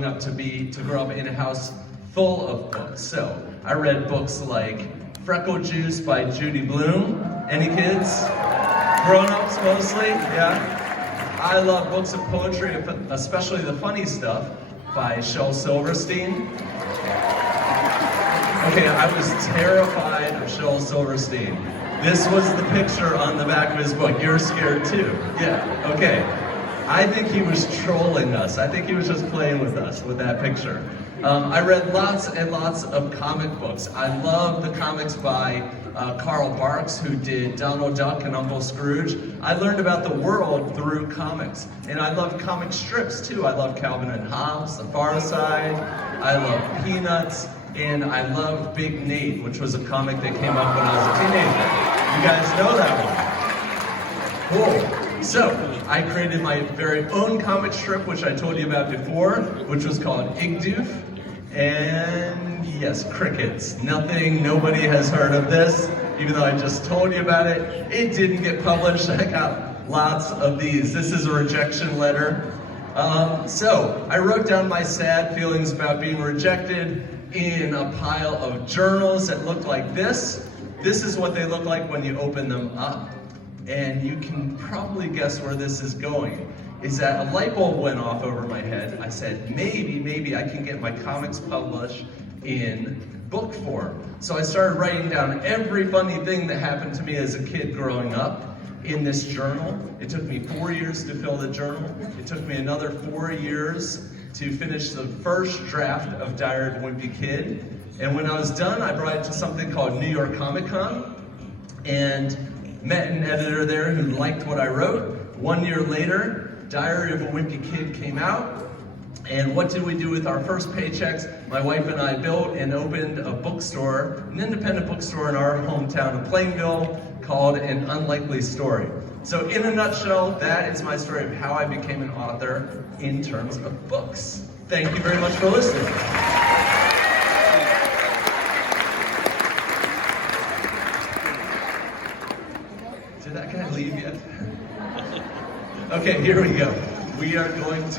growing up to grow up in a house full of books. So I read books like Freckle Juice by Judy Blume. Any kids? Grown-ups mostly, yeah. I love books of poetry, especially the funny stuff by Shel Silverstein. Okay, I was terrified of Shel Silverstein. This was the picture on the back of his book. You're scared too. Yeah, okay. I think he was trolling us. I think he was just playing with us with that picture. I read lots and lots of comic books. I love the comics by Carl Barks, who did Donald Duck and Uncle Scrooge. I learned about the world through comics. And I love comic strips too. I love Calvin and Hobbes, The Far Side. I love Peanuts. And I love Big Nate, which was a comic that came up when I was a teenager. You guys know that one? Cool. So, I created my very own comic strip, which I told you about before, which was called Igdoof. And yes, crickets. Nobody has heard of this, even though I just told you about it. It didn't get published. I got lots of these. This is a rejection letter. So, I wrote down my sad feelings about being rejected in a pile of journals that looked like this. This is what they look like when you open them up. And you can probably guess where this is going. Is that a light bulb went off over my head. I said, maybe I can get my comics published in book form. So I started writing down every funny thing that happened to me as a kid growing up in this journal. It took me 4 years to fill the journal. It took me another 4 years to finish the first draft of Diary of a Wimpy Kid. And when I was done, I brought it to something called New York Comic Con and met an editor there who liked what I wrote. 1 year later, Diary of a Wimpy Kid came out. And what did we do with our first paychecks? My wife and I built and opened a bookstore, an independent bookstore in our hometown of Plainville called An Unlikely Story. So in a nutshell, that is my story of how I became an author in terms of books. Thank you very much for listening. Did that guy leave yet? Okay, here we go. We are going to